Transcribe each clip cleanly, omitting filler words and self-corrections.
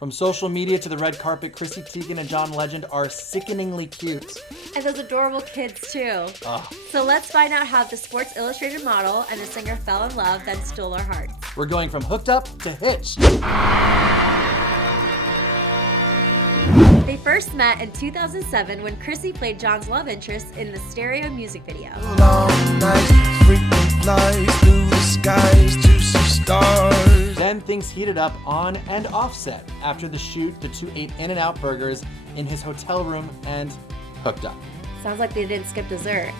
From social media to the red carpet, Chrissy Teigen and John Legend are sickeningly cute. And those adorable kids, too. So let's find out how the Sports Illustrated model and the singer fell in love, then stole our hearts. We're going from hooked up to hitched. They first met in 2007 when Chrissy played John's love interest in the Stereo music video. Long nights, frequent flights through the skies to see stars. Then things heated up on and off set. After the shoot, the two ate In-N-Out burgers in his hotel room and hooked up. Sounds like they didn't skip dessert.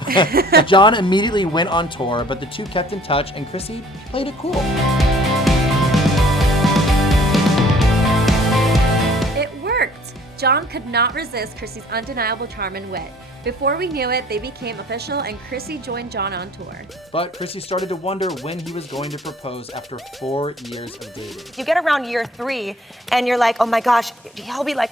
John immediately went on tour, but the two kept in touch and Chrissy played it cool. It worked! John could not resist Chrissy's undeniable charm and wit. Before we knew it, they became official and Chrissy joined John on tour. But Chrissy started to wonder when he was going to propose after 4 years of dating. You get around year 3 and you're like, oh my gosh, he'll be like,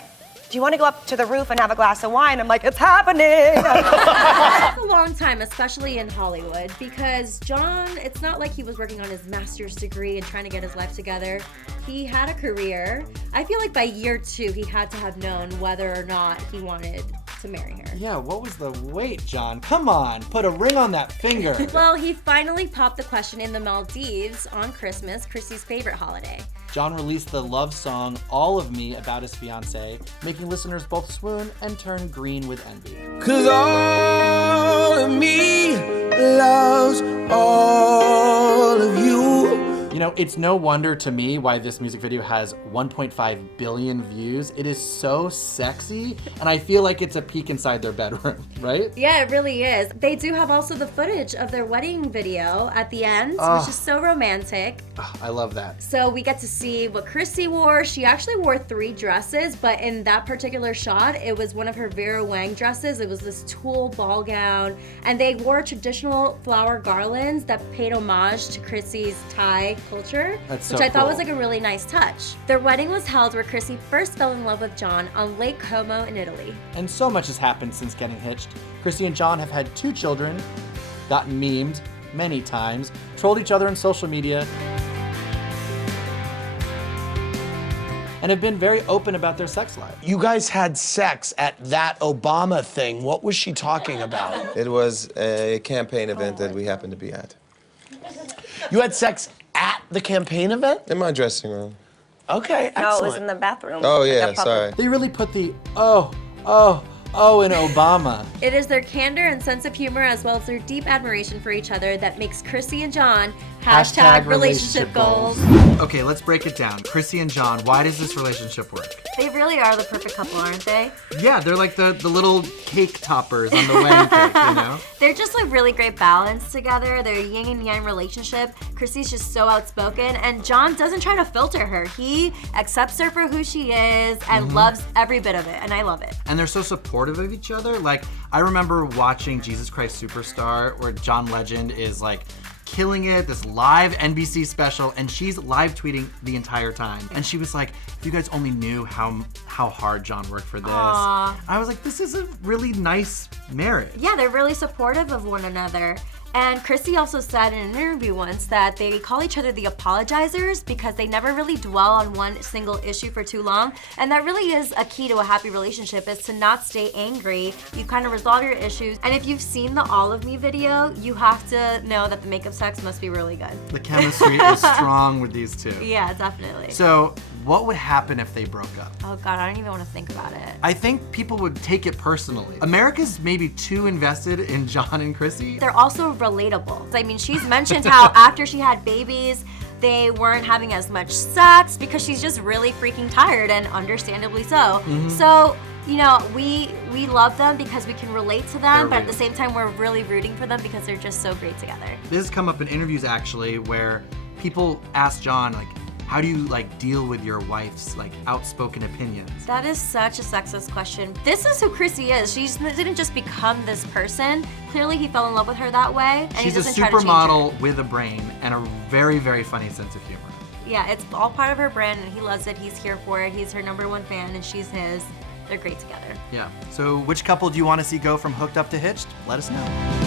do you want to go up to the roof and have a glass of wine? I'm like, it's happening. It's a long time, especially in Hollywood, because John, it's not like he was working on his master's degree and trying to get his life together. He had a career. I feel like by year 2, he had to have known whether or not he wanted to marry her. Yeah, what was the wait, John? Come on, put a ring on that finger. Well, he finally popped the question in the Maldives on Christmas, Chrissy's favorite holiday. John released the love song All of Me about his fiancée, making listeners both swoon and turn green with envy. 'Cause all of me loves all of you. You know, it's no wonder to me why this music video has 1.5 billion views. It is so sexy, and I feel like it's a peek inside their bedroom, right? Yeah, it really is. They do have also the footage of their wedding video at the end, which is so romantic. I love that. So we get to see what Chrissy wore. She actually wore 3 dresses, but in that particular shot, it was one of her Vera Wang dresses. It was this tulle ball gown, and they wore traditional flower garlands that paid homage to Chrissy's Thai culture, That's which so I thought cool. was like a really nice touch. Their wedding was held where Chrissy first fell in love with John on Lake Como in Italy. And so much has happened since getting hitched. Chrissy and John have had 2 children, gotten memed many times, trolled each other on social media, and have been very open about their sex life. You guys had sex at that Obama thing. What was she talking about? It was a campaign event that we happened to be at. You had sex at the campaign event? In my dressing room. Okay, excellent. No, it was in the bathroom. Oh, Like a yeah, public- sorry. They really put the in Obama. It is their candor and sense of humor as well as their deep admiration for each other that makes Chrissy and John # relationship goals. Okay, let's break it down. Chrissy and John, why does this relationship work? They really are the perfect couple, aren't they? Yeah, they're like the little cake toppers on the wedding cake, you know? They're just like really great balance together. They're a yin and yang relationship. Chrissy's just so outspoken and John doesn't try to filter her. He accepts her for who she is and loves every bit of it, and I love it. And they're so supportive of each other. Like, I remember watching Jesus Christ Superstar where John Legend is like killing it, this live NBC special, and she's live tweeting the entire time. And she was like, if you guys only knew how hard John worked for this. Aww. I was like, this is a really nice marriage. Yeah, they're really supportive of one another. And Chrissy also said in an interview once that they call each other the apologizers because they never really dwell on one single issue for too long. And that really is a key to a happy relationship, is to not stay angry. You kind of resolve your issues. And if you've seen the All of Me video, you have to know that the makeup sex must be really good. The chemistry is strong with these two. Yeah, definitely. So, what would happen if they broke up? Oh God, I don't even want to think about it. I think people would take it personally. America's maybe too invested in John and Chrissy. They're also relatable. I mean, she's mentioned how after she had babies, they weren't having as much sex because she's just really freaking tired, and understandably so. So, you know, we love them because we can relate to them, but at the same time, we're really rooting for them because they're just so great together. This has come up in interviews actually where people ask John, like, how do you like deal with your wife's like outspoken opinions? That is such a sexist question. This is who Chrissy is. She didn't just become this person. Clearly he fell in love with her that way, and She's he a doesn't try to change her. supermodel with a brain and a very, very funny sense of humor. Yeah, it's all part of her brand and he loves it. He's here for it. He's her #1 fan and she's his. They're great together. Yeah. So which couple do you want to see go from hooked up to hitched? Let us know.